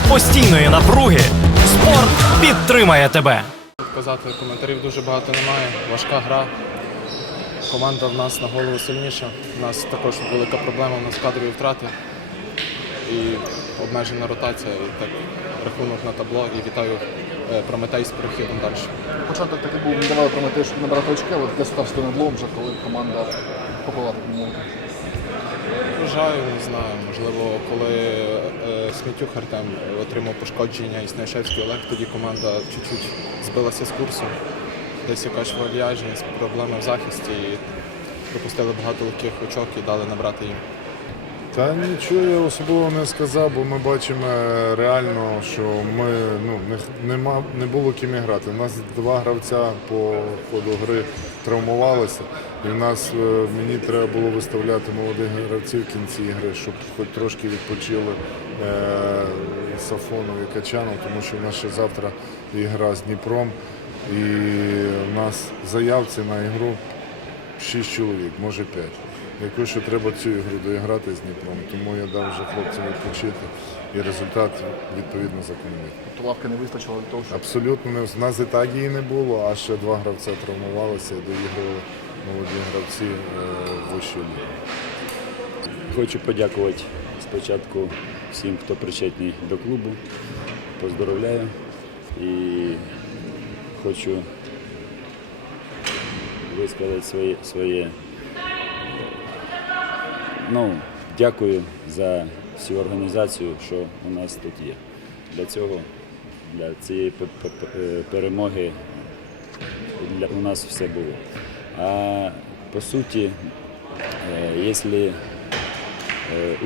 серед постійної напруги спорт підтримає тебе. Казати коментарів дуже багато немає. Важка гра. Команда в нас на голову сильніша. У нас також велика проблема, у нас кадрові втрати і обмежена ротація. І так рахунок на табло і вітаю е, Прометей з перехідом далі. Початок такий був, не давали промети, щоб набирати очки, але де став надлом вже, коли команда попала так Вважаю, не знаю. Можливо, коли е, Смітюк Артем отримав пошкодження і Снайшевський Олег, тоді команда чуть-чуть збилася з курсу. Десь якась вальяжність, проблеми в захисті і пропустили багато легких очок і дали набрати їм. Та нічого я особливо не сказав, бо ми бачимо е, реально, що ми ну не, нема, не було ким грати. У нас два гравця по ходу гри травмувалися, і в нас е, мені треба було виставляти молодих гравців в кінці гри, щоб хоч трошки відпочили е, Сафонов і Качанов, тому що в нас ще завтра ігра з Дніпром, і в нас заявці на ігру 6 чоловік, може 5. Яку ще треба цю ігру доіграти з Дніпром, тому я дав вже хлопцям відпочити і результат відповідно закономірний. Тобто лавки не вистачило для того, щоб Абсолютно не в нас і так її не було, а ще два гравця травмувалися, доіграли молоді гравці е, в вищу лігу. Хочу подякувати спочатку всім, хто причетний до клубу. Поздоровляю і хочу висказати своє, своє. Ну, дякую за всю організацію, що у нас тут є. Для цього, для цієї е, перемоги для, у нас все було. А по суті, е, якщо е,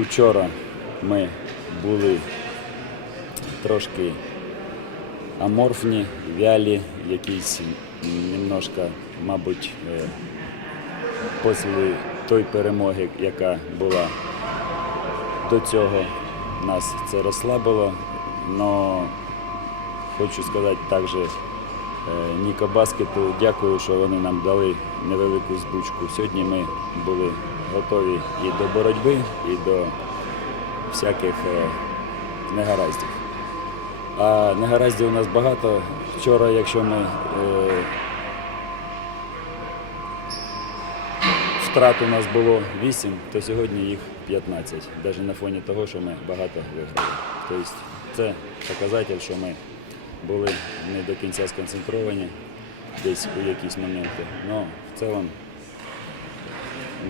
учора ми були трошки аморфні, вялі, якісь немножко, мабуть, е, після той перемоги, яка була до цього, нас це розслабило. Но хочу сказати також е, Ніко Баскету дякую, що вони нам дали невелику збучку. Сьогодні ми були готові і до боротьби, і до всяких е, негараздів. А негараздів у нас багато. Вчора, якщо ми втрат у нас було 8, то сьогодні їх 15, навіть на фоні того, що ми багато виграли. Тобто це показатель, що ми були не до кінця сконцентровані десь у якісь моменти. Але в цілому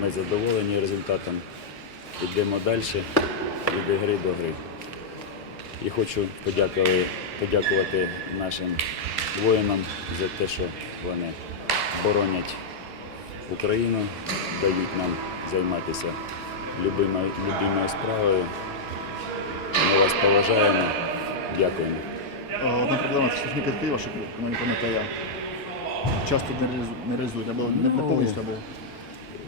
ми задоволені результатом. Йдемо далі від гри до гри. І хочу подякувати, подякувати нашим воїнам за те, що вони боронять Україну, дають нам займатися любимою, любимою справою. Ми вас поважаємо. Дякуємо. Е, одна проблема це штрафні кидки ваші, команді пам'ятаю. Часто не реалізу- реалізують, або не, не повністю, або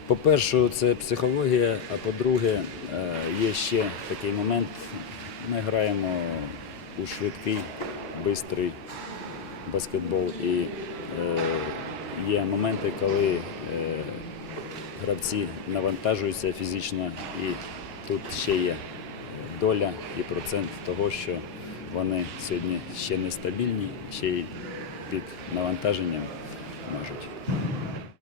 По-перше, це психологія, а по-друге, е, є ще такий момент. Ми граємо у швидкий, бистрий баскетбол. І е, є моменти, коли е, гравці навантажуються фізично, і тут ще є доля і процент того, що вони сьогодні ще нестабільні, ще й під навантаженням можуть